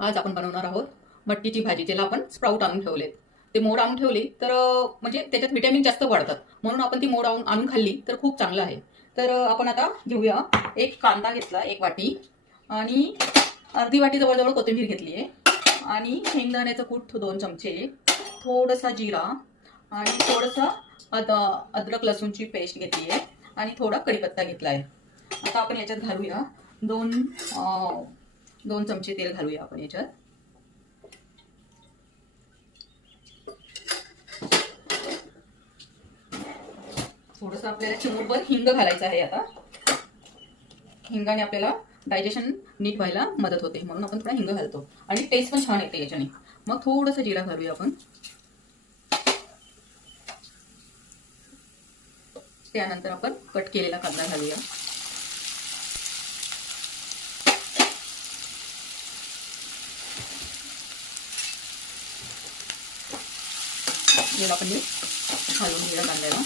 आज आपण बनवणार आहोत मटकीची भाजी, ज्याला आपण स्प्राउट आणून ठेवलेत. ते मोड आणून ठेवले तर म्हणजे त्याच्यात व्हिटॅमिन जास्त वाढतात, म्हणून आपण ती मोड आणून खाल्ली तर खूप चांगलं आहे. तर आपण आता घेऊया. एक कांदा घेतला, एक वाटी, आणि अर्धी वाटी जवळजवळ कोथिंबीर घेतली आहे, आणि शेंगदाण्याचं कूट 2 चमचे, थोडासा जिरा, आणि थोडंसं अद्रक लसूणची पेस्ट घेतली आहे, आणि थोडा कढीपत्ता घेतला आहे. आता आपण याच्यात घालूया 2 चमचे तेल घालूया आपण याच्यात. थोडंसं आपल्याला चिमूटभर हिंग घालायचं आहे. आता हिंगाने आपल्याला डायजेशन नीट व्हायला मदत होते, म्हणून आपण थोडा हिंग घालतो, आणि टेस्ट पण छान येते याच्याने. मग थोडंसं जिरा घालूया आपण. त्यानंतर आपण कट केलेला कांदा घालूया. आपण घालून घेऊया कांद्याला.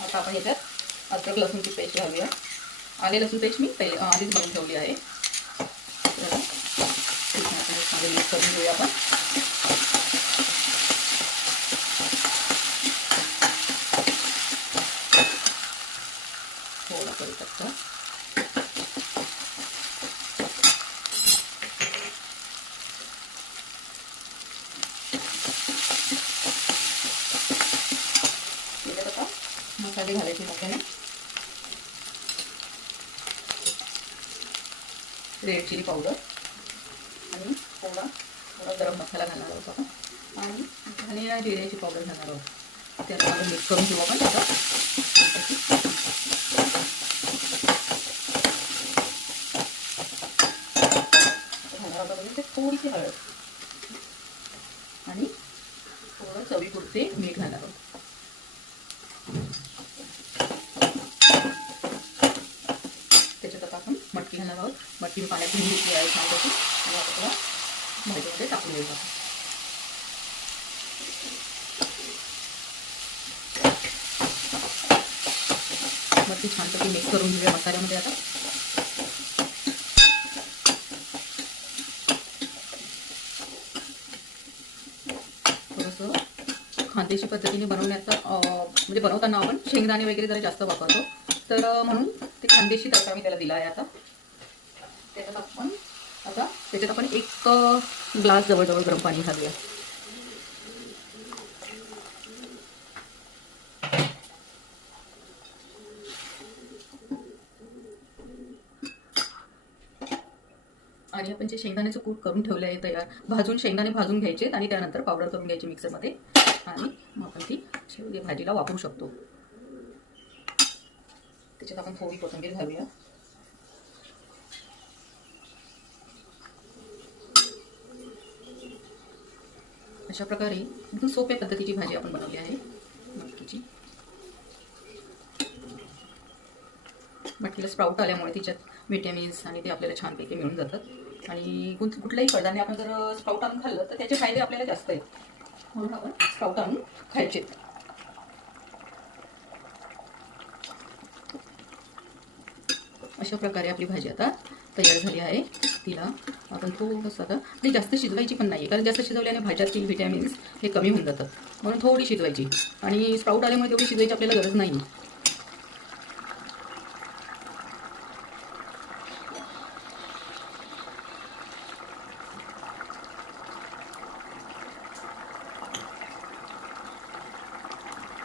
आता आपण याच्यात अद्रक लसूणची पेस्ट घालूया. आले लसूण पेस्ट मी आधीच बनवून ठेवली आहे. मिक्स करून घेऊया आपण. थोडा कढीपत्ता, मसाले घालायचे मोठ्याने. रेड चिली पावडर, आणि थोडा गरम मसाला घालणार आहोत आपण, आणि धनिया जिऱ्याची पावडर घालणार आहोत. त्याला आपण मिक्स करून घेऊ आपण. आता घालणार आहोत थोडीशी हळद, आणि थोडं चवीपुरते मीठ घालणार आहोत. आपण मटकी घालणार आहोत. मटकी मी पाण्यात धुवून घेतली आहे छानपैकी, आणि आता त्याला भाजीमध्ये टाकून द्यायचं आपण. मटकी छानपैकी मिक्स करून घेऊया मसाल्यामध्ये. आता थोडंसं खानदेशी पद्धतीने बनवण्याचा म्हणजे बनवताना आपण शेंगदाणे वगैरे जरा जास्त वापरतो, तर म्हणून ते खानदेशी तडका मी त्याला दिला आहे. आता त्याच्यात आपण 1 ग्लास जवळजवळ गरम पाणी घालूया. आणि आपण जे शेंगदाण्याचं कूट करून ठेवलं आहे तयार, शेंगदाणे भाजून घ्यायचे, आणि त्यानंतर पावडर करून घ्यायची मिक्सरमध्ये, आणि मग आपण ती भाजीला वापरू शकतो. त्याच्यात आपण थोडी कोथिंबीर घालूया. अशा प्रकारे एकदम सोप्या पद्धतीची भाजी आपण बनवली आहे मटकीची. मटकीला स्प्राउट आल्यामुळे तिच्यात व्हिटॅमिन्स आणि ते आपल्याला छानपैकी मिळून जातात, आणि कुठलंही कडधान्य आपण जर स्प्राउट आणून खाल्लं तर त्याचे फायदे आपल्याला जास्त आहेत, म्हणून आपण स्प्राउट आणून खायचे. अशा प्रकारे आपली भाजी आता तयार झाली आहे. तिला आपण थोडंसं, आता ती जास्त शिजवायची पण नाही, कारण जास्त शिजवल्याने भाज्यातील व्हिटॅमिन्स हे कमी होऊन जातात, म्हणून थोडी शिजवायची. आणि स्प्राउट आल्यामुळे तेवढी शिजवायची आपल्याला गरज नाही.